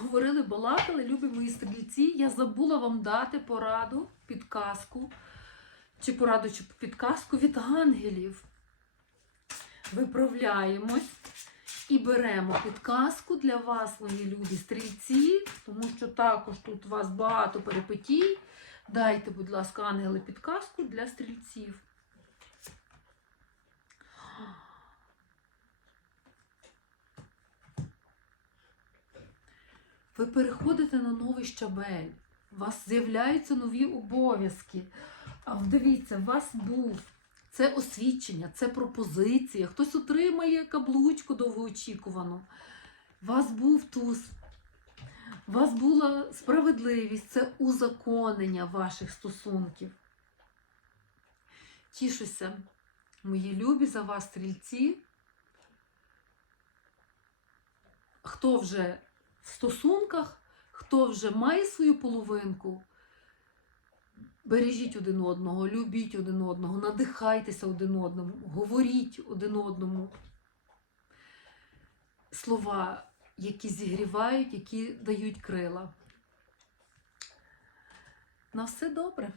говорили, балакали, любі мої стрільці. Я забула вам дати пораду, підказку, чи пораду, чи підказку від ангелів. Виправляємось і беремо підказку для вас, мої любі стрільці, тому що також тут у вас багато перипетій. Дайте, будь ласка, ангели, підказку для стрільців. Ви переходите на новий щабель. У вас з'являються нові обов'язки. А дивіться, у вас був це освідчення, це пропозиція. Хтось отримає каблучку довгоочікувану. Вас був туз. У вас була справедливість, це узаконення ваших стосунків. Тішуся, мої любі за вас, стрільці. Хто вже в стосунках, хто вже має свою половинку, бережіть один одного, любіть один одного, надихайтеся один одному, говоріть один одному. Слова, які зігрівають, які дають крила. На все добре.